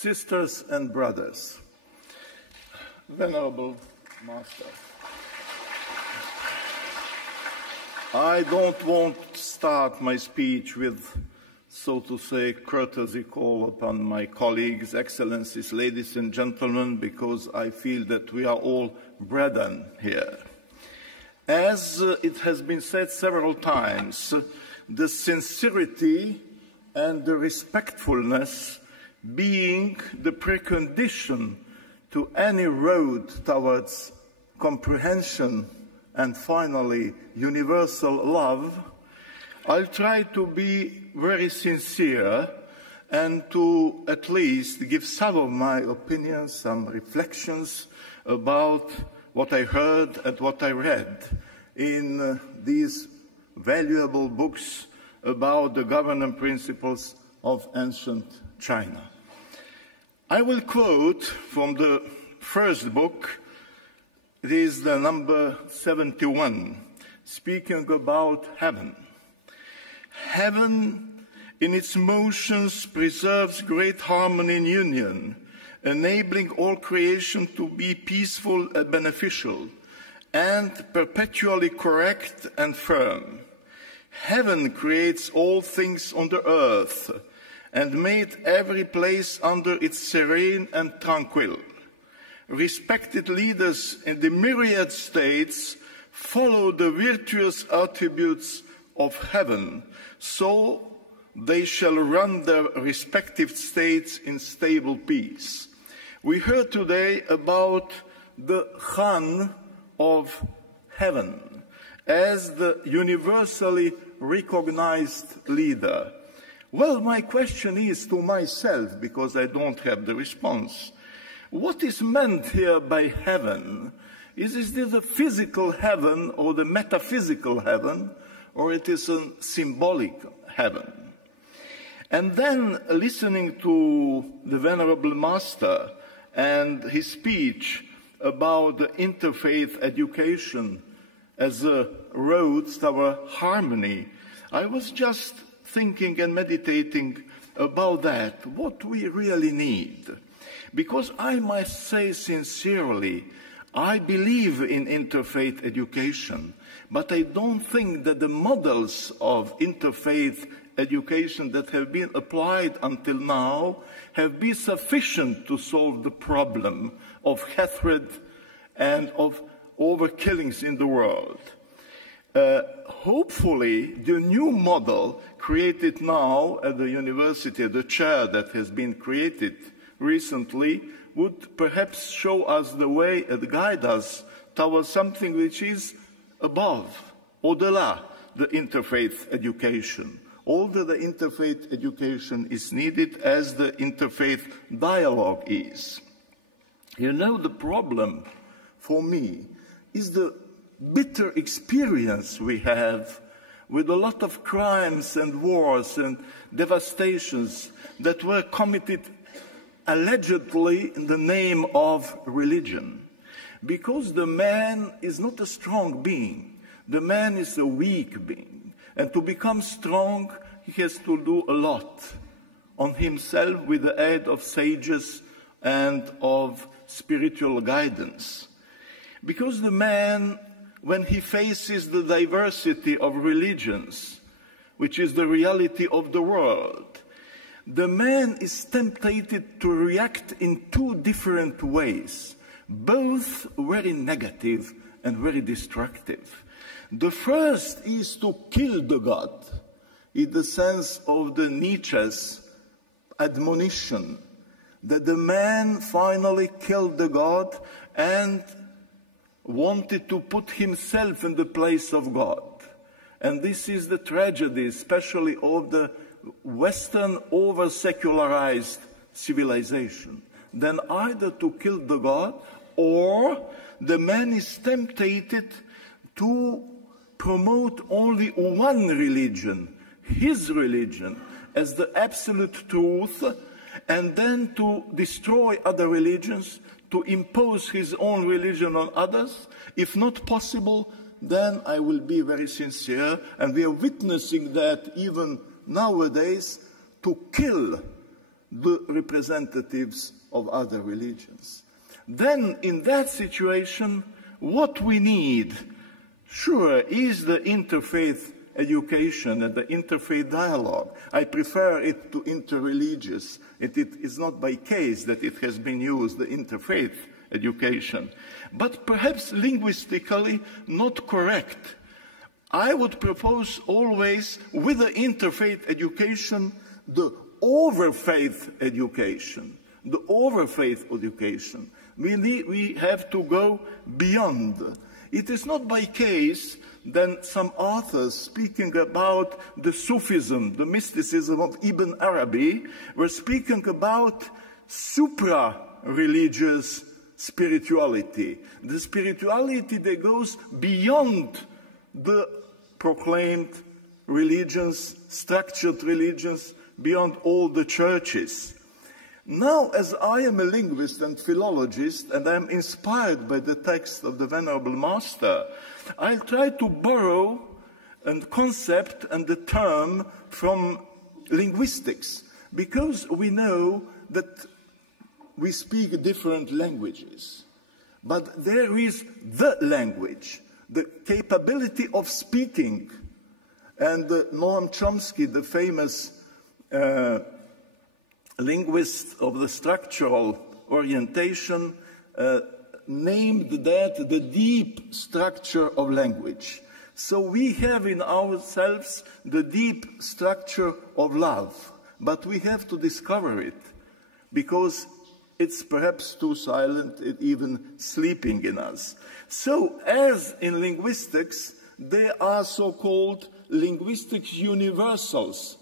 Sisters and brothers, Venerable Master, I don't want to start my speech with, so to say, courtesy call upon my colleagues, excellencies, ladies and gentlemen, because I feel that we are all brethren here. As it has been said several times, the sincerity and the respectfulness being the precondition to any road towards comprehension and finally universal love, I'll try to be very sincere and to at least give some of my opinions, some reflections about what I heard and what I read in these valuable books about the governing principles of ancient China. I will quote from the first book. It is the number 71, speaking about heaven. Heaven, in its motions, preserves great harmony and union, enabling all creation to be peaceful and beneficial, and perpetually correct and firm. Heaven creates all things on the earth, and made every place under its serene and tranquil. Respected leaders in the myriad states follow the virtuous attributes of heaven, so they shall run their respective states in stable peace. We heard today about the Khan of heaven as the universally recognized leader. Well, my question is to myself, because I don't have the response. What is meant here by heaven? Is this the physical heaven or the metaphysical heaven, or it is a symbolic heaven? And then, listening to the Venerable Master and his speech about the interfaith education as a road toward harmony, I was just thinking and meditating about that, what we really need. Because I must say sincerely, I believe in interfaith education, but I don't think that the models of interfaith education that have been applied until now have been sufficient to solve the problem of hatred and of overkillings in the world. Hopefully, the new model created now at the university, the chair that has been created recently, would perhaps show us the way and guide us towards something which is above, au-delà, the interfaith education. Although the interfaith education is needed as the interfaith dialogue is. You know, the problem for me is the bitter experience we have with a lot of crimes and wars and devastations that were committed allegedly in the name of religion. Because the man is not a strong being, the man is a weak being. And to become strong, he has to do a lot on himself with the aid of sages and of spiritual guidance. Because the man, when he faces the diversity of religions, which is the reality of the world, the man is tempted to react in two different ways, both very negative and very destructive. The first is to kill the God, in the sense of the Nietzsche's admonition, that the man finally killed the God and wanted to put himself in the place of God. And this is the tragedy, especially of the Western over-secularized civilization. Then either to kill the God, or the man is tempted to promote only one religion, his religion, as the absolute truth, and then to destroy other religions, to impose his own religion on others. If not possible, then I will be very sincere, and we are witnessing that even nowadays, to kill the representatives of other religions. Then, in that situation, what we need, sure, is the interfaith education and the interfaith dialogue. I prefer it to interreligious. It is not by case that it has been used, the interfaith education. But perhaps linguistically not correct. I would propose always, with the interfaith education, the overfaith education. The overfaith education. We have to go beyond. It is not by case that some authors speaking about the Sufism, the mysticism of Ibn Arabi, were speaking about supra-religious spirituality. The spirituality that goes beyond the proclaimed religions, structured religions, beyond all the churches. Now, as I am a linguist and philologist, and I am inspired by the text of the Venerable Master, I'll try to borrow a concept and the term from linguistics, because we know that we speak different languages. But there is the language, the capability of speaking. And Noam Chomsky, the famous linguist of the structural orientation, named that the deep structure of language. So we have in ourselves the deep structure of love, but we have to discover it, because it's perhaps too silent, even sleeping in us. So, as in linguistics, there are so-called linguistics universals,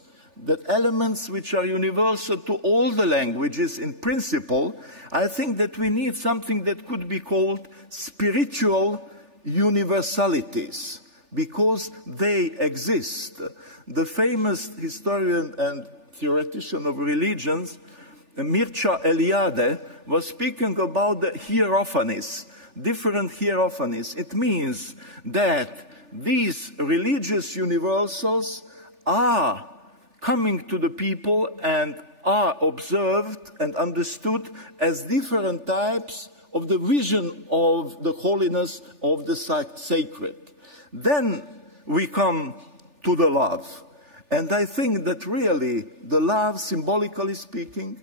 that elements which are universal to all the languages in principle. I think that we need something that could be called spiritual universalities, because they exist. The famous historian and theoretician of religions, Mircea Eliade, was speaking about the hierophanies, different hierophanies. It means that these religious universals are coming to the people and are observed and understood as different types of the vision of the holiness of the sacred. Then we come to the love. And I think that really the love, symbolically speaking,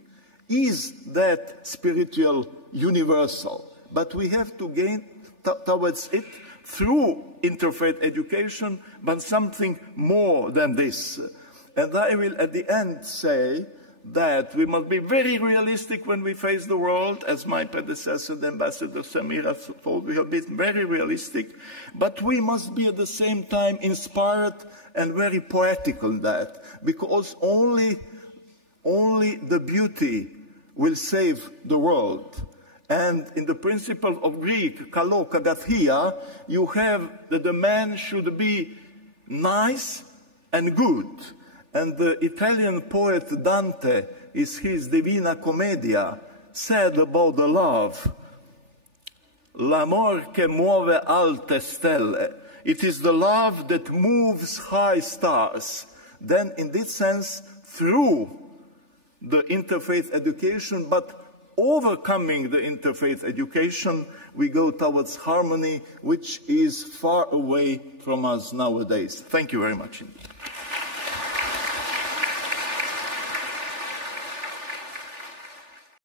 is that spiritual universal. But we have to gain towards it through interfaith education, but something more than this. And I will at the end say that we must be very realistic when we face the world, as my predecessor, the Ambassador Samira, told. We have been very realistic, but we must be at the same time inspired and very poetical in that, because only the beauty will save the world. And in the principle of Greek, kalo kagathia, you have that the man should be nice and good. And the Italian poet Dante, is his Divina Commedia, said about the love, l'amor che muove alte stelle. It is the love that moves high stars. Then in this sense, through the interfaith education, but overcoming the interfaith education, we go towards harmony, which is far away from us nowadays. Thank you very much indeed.